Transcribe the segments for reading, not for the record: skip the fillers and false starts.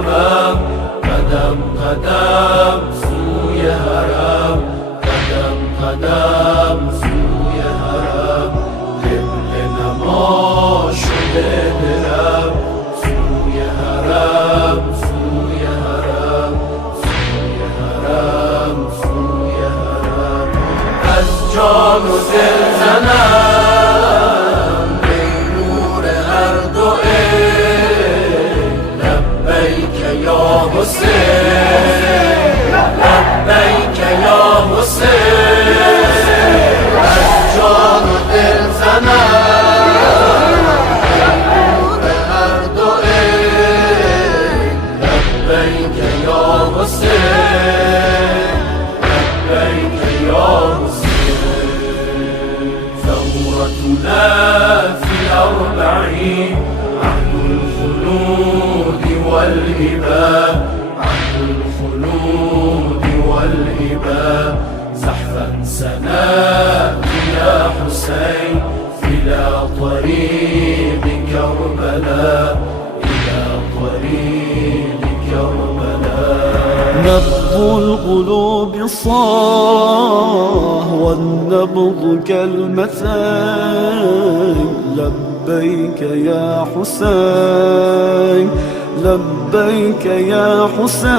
شوم، قدم قدم سوی حرم، قدم قدم سوی حرم. قبله نما شده دلم، سوی حرم سوی حرم، سوی حرم سوی حرم. از جان و دل زنم ای نور هر دو عین، لبیک یا حسین، لبیک یا حسین. از جان و دل زنم ای نور هر دو عین، لبیک یا حسین، لبیک یا حسین. ثورتنا في الأربعين، عهد الخلود والهبة، عهد الخلود والهبة. زحفا سنأتي يا حسين إلى طريق كربلاء، إلى طريق كربلاء. نبض القلوب صاح والنبض كلمتين، لبيك يا حسين، لبيك يا حسين.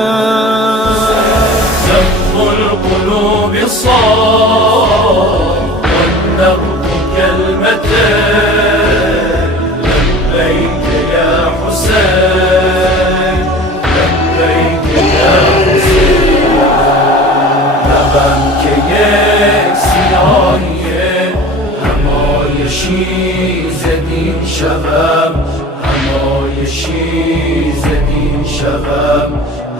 نبض القلوب صاح والنبض كلمتين، لبيك يا حسين، لبيك يا حسين. لبم که یک سیاهیه، همایشی زدین شوم، همایشی زدین شوم.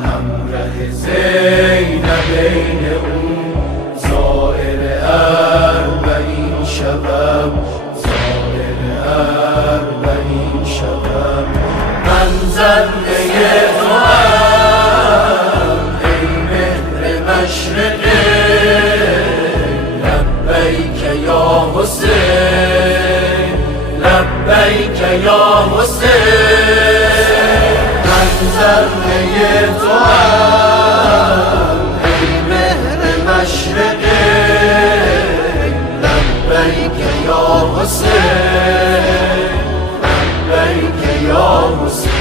همراه زینبین اون زائر اربعین شوم، زائر اربعین شوم. من زنده توام ای مهر مشرقه، لبیک یا حسین، لبیک یا حسین. من زنده توام ای مهر مشرقه، لبیک یا حسین، لبیک یا حسین.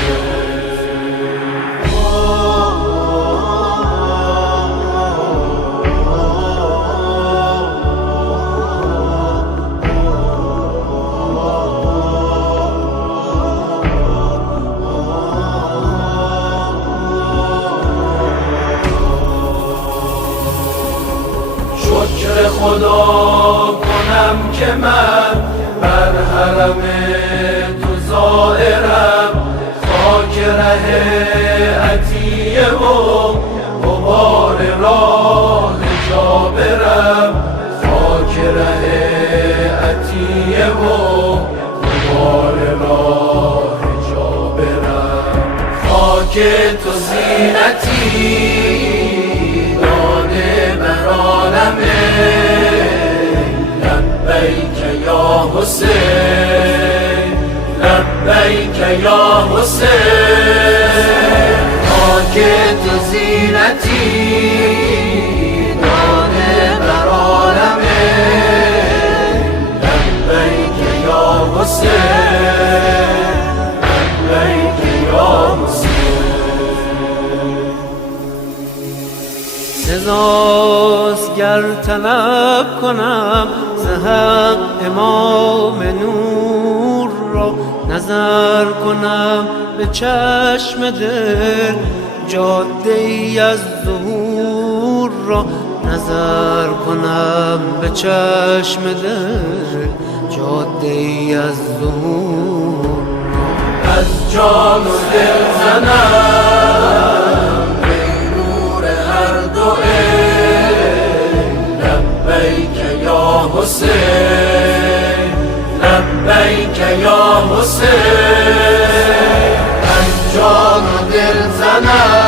شکر خدا کنم که من بر حرم تو زائرم، خاک ره عطیه و غبار راه جابرم، خاک ره عطیه و غبار راه جابرم. خاک تو زینتی لبیک یا حسین، لبیک یا حسین. خاک تو زینتی دانه بر عالمه، لبیک یا حسین، لبیک یا حسین. سزاست گر طلب کنم ز حق امام نور را، نظر کنم به چشم دل جاده ای از ظهور را، نظر کنم به چشم دل جاده ای از ظهور. از جان و دل زنم ای نور هر دو عین، لبیک یا حسین، لبیک یا حسین. از جان و دل زنم